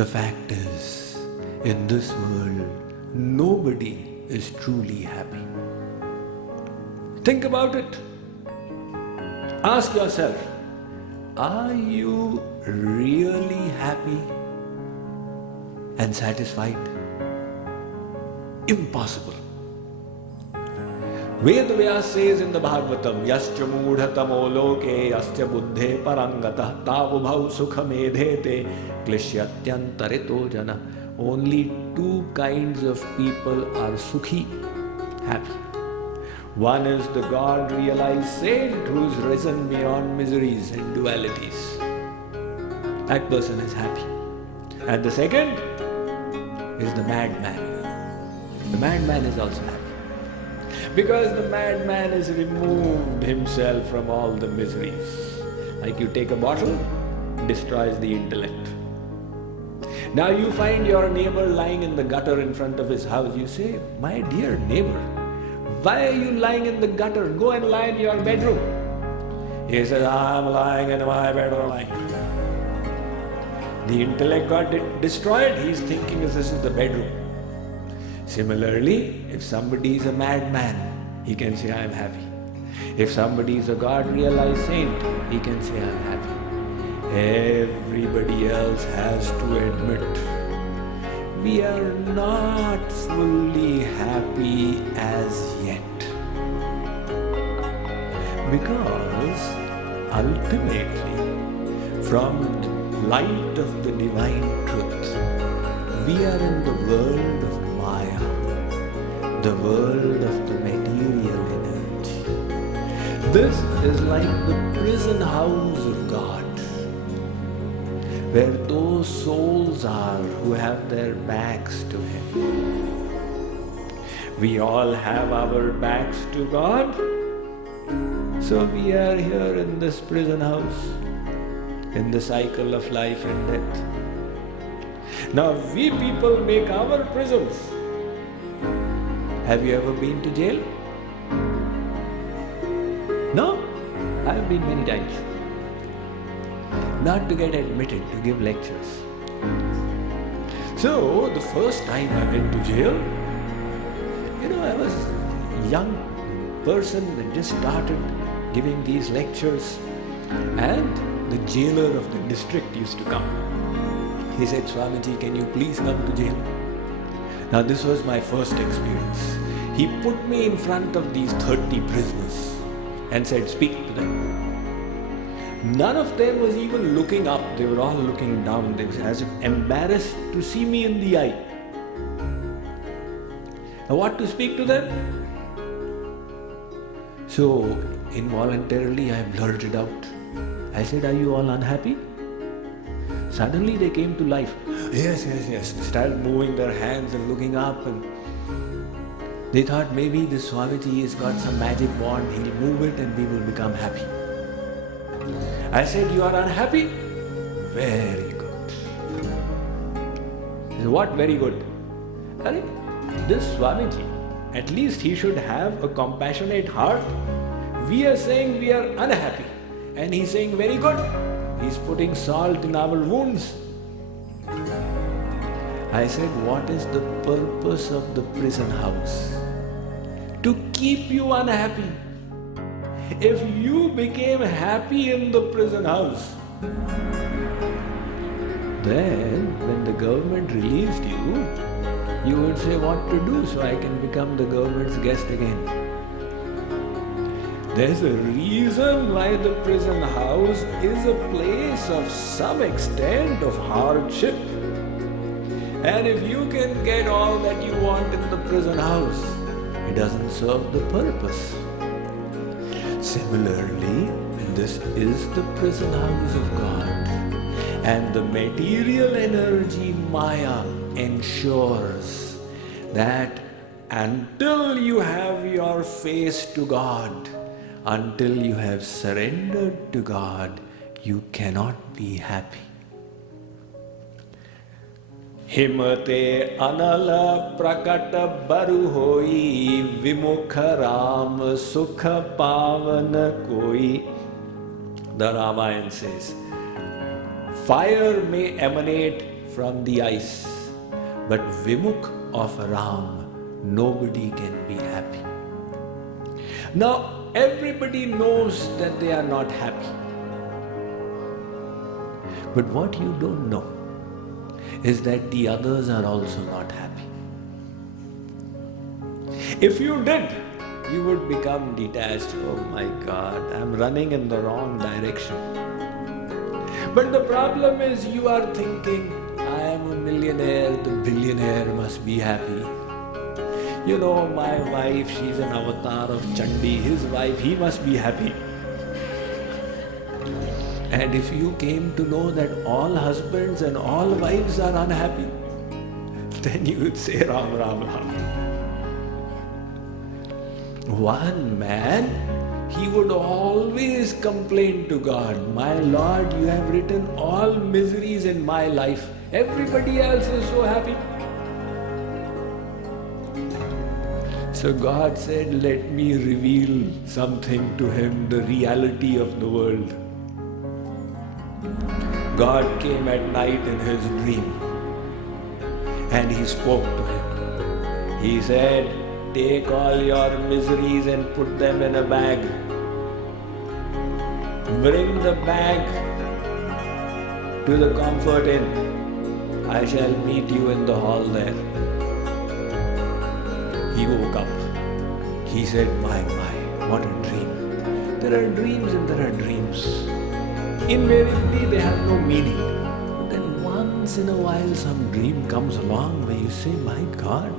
The fact is, in this world, nobody is truly happy. Think about it. Ask yourself, are you really happy and satisfied? Impossible. Vedvyas says in the Bhagavatam, Yascha mudhatamo loke yascha buddhe parangatah tavubhau sukhamedhete klishyatyantarito jana. Only two kinds of people are sukhi, happy. One is the God-realized saint who is risen beyond miseries and dualities. That person is happy. And the second is the madman. The madman is also happy. Because the madman has removed himself from all the miseries. Like you take a bottle, destroys the intellect. Now you find your neighbor lying in the gutter in front of his house. You say, my dear neighbor, why are you lying in the gutter? Go and lie in your bedroom. He says, I'm lying in my bedroom. The intellect got destroyed. He's thinking this is the bedroom. Similarly, if somebody is a madman, he can say, I am happy. If somebody is a God-realized saint, he can say, I am happy. Everybody else has to admit, we are not fully happy as yet. Because ultimately, from the light of the divine truth, we are in the world of Maya, the world of the material energy. This is like the prison house of God, where those souls are who have their backs to Him. We all have our backs to God, so we are here in this prison house, in the cycle of life and death. Now we people make our prisons. Have you ever been to jail? No? I have been many times. Not to get admitted to give lectures. So the first time I went to jail, I was a young person that just started giving these lectures, and the jailer of the district used to come. He said, Swamiji, can you please come to jail? Now this was my first experience. He put me in front of these 30 prisoners and said, speak to them. None of them was even looking up. They were all looking down. They were as if embarrassed to see me in the eye. Now what to speak to them? So involuntarily I blurted out. I said, are you all unhappy? Suddenly they came to life. Yes. They started moving their hands and looking up, and they thought maybe this Swamiji has got some magic wand, he'll move it and we will become happy. I said, you are unhappy? Very good. He said, what very good? I mean, this Swamiji, at least he should have a compassionate heart. We are saying we are unhappy, and he's saying very good. He's putting salt in our wounds. I said, what is the purpose of the prison house? To keep you unhappy. If you became happy in the prison house, then when the government released you, you would say what to do so I can become the government's guest again. There's a reason why the prison house is a place of some extent of hardship. And if you can get all that you want in the prison house, it doesn't serve the purpose. Similarly, this is the prison house of God. And the material energy Maya ensures that until you have your face to God, until you have surrendered to God, you cannot be happy. Himate anala prakata baru hoi vimukha ram sukha pavana koi. The Ramayana says, fire may emanate from the ice. But Vimukh of Ram, nobody can be happy. Now, everybody knows that they are not happy. But what you don't know is that the others are also not happy. If you did, you would become detached. Oh my God, I'm running in the wrong direction. But the problem is you are thinking, I am a millionaire, the billionaire must be happy. You know, my wife, she's an avatar of Chandi, his wife, he must be happy. And if you came to know that all husbands and all wives are unhappy, then you would say Ram, Ram, Ram. One man, he would always complain to God, my Lord, you have written all miseries in my life. Everybody else is so happy. So God said, let me reveal something to him, the reality of the world. God came at night in his dream and he spoke to him. He said, take all your miseries and put them in a bag. Bring the bag to the comfort inn. I shall meet you in the hall there. He woke up. He said, my, what a dream. There are dreams and there are dreams. Invariably, they have no meaning. But then once in a while, some dream comes along where you say, my God,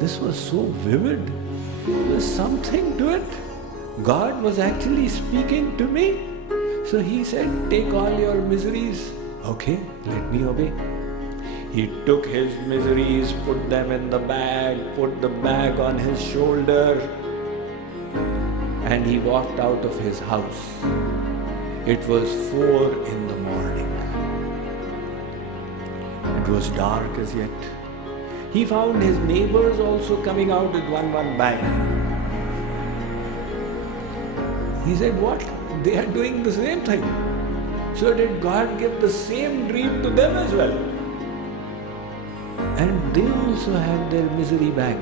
this was so vivid. There was something to it. God was actually speaking to me. So he said, take all your miseries. Okay, let me obey. He took his miseries, put them in the bag, put the bag on his shoulder, and he walked out of his house. It was 4 in the morning. It was dark as yet. He found his neighbors also coming out with one bag. He said, what? They are doing the same thing. So did God give the same dream to them as well? And they also have their misery bag.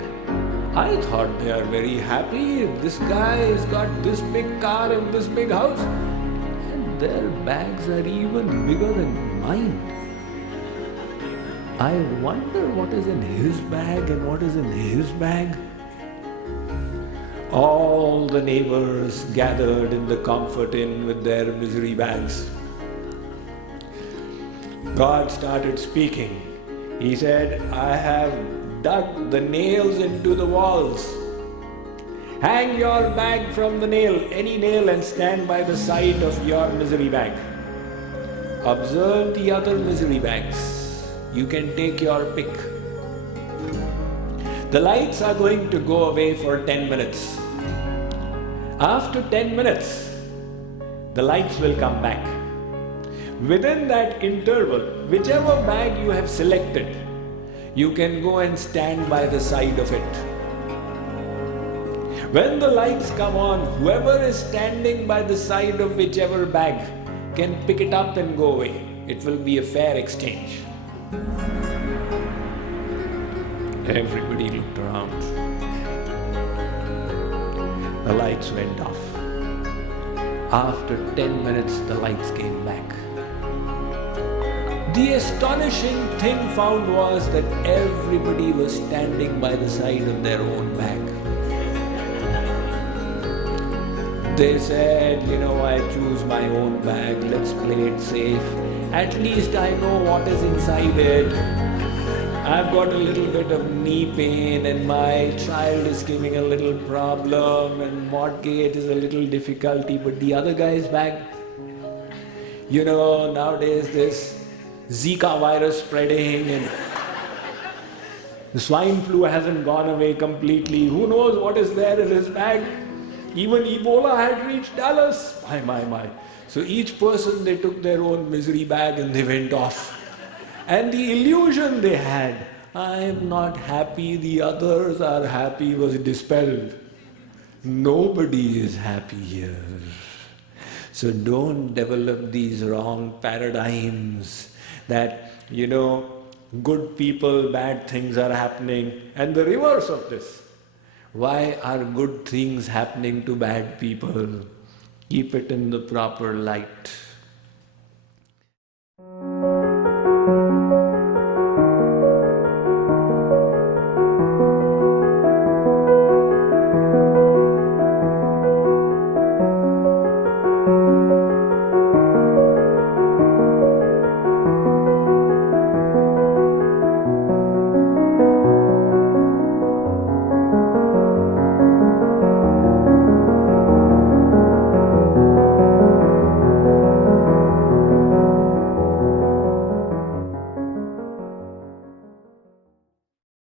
I thought they are very happy. This guy has got this big car and this big house. And their bags are even bigger than mine. I wonder what is in his bag and what is in his bag. All the neighbors gathered in the comfort inn with their misery bags. God started speaking. He said, I have dug the nails into the walls. Hang your bag from the nail, any nail, and stand by the side of your misery bag. Observe the other misery bags. You can take your pick. The lights are going to go away for 10 minutes. After 10 minutes, the lights will come back. Within that interval, whichever bag you have selected, you can go and stand by the side of it. When the lights come on, whoever is standing by the side of whichever bag can pick it up and go away. It will be a fair exchange. Everybody looked around. The lights went off. After 10 minutes, the lights came back. The astonishing thing found was that everybody was standing by the side of their own bag. They said, I choose my own bag, let's play it safe. At least I know what is inside it. I've got a little bit of knee pain and my child is giving a little problem and mortgage is a little difficulty, but the other guy's bag, nowadays this Zika virus spreading and the swine flu hasn't gone away completely. Who knows what is there in his bag? Even Ebola had reached Dallas. My. So each person, they took their own misery bag and they went off. And the illusion they had, I am not happy, the others are happy, was dispelled. Nobody is happy here. So don't develop these wrong paradigms that, Good people, bad things are happening, and the reverse of this. Why are good things happening to bad people? Keep it in the proper light.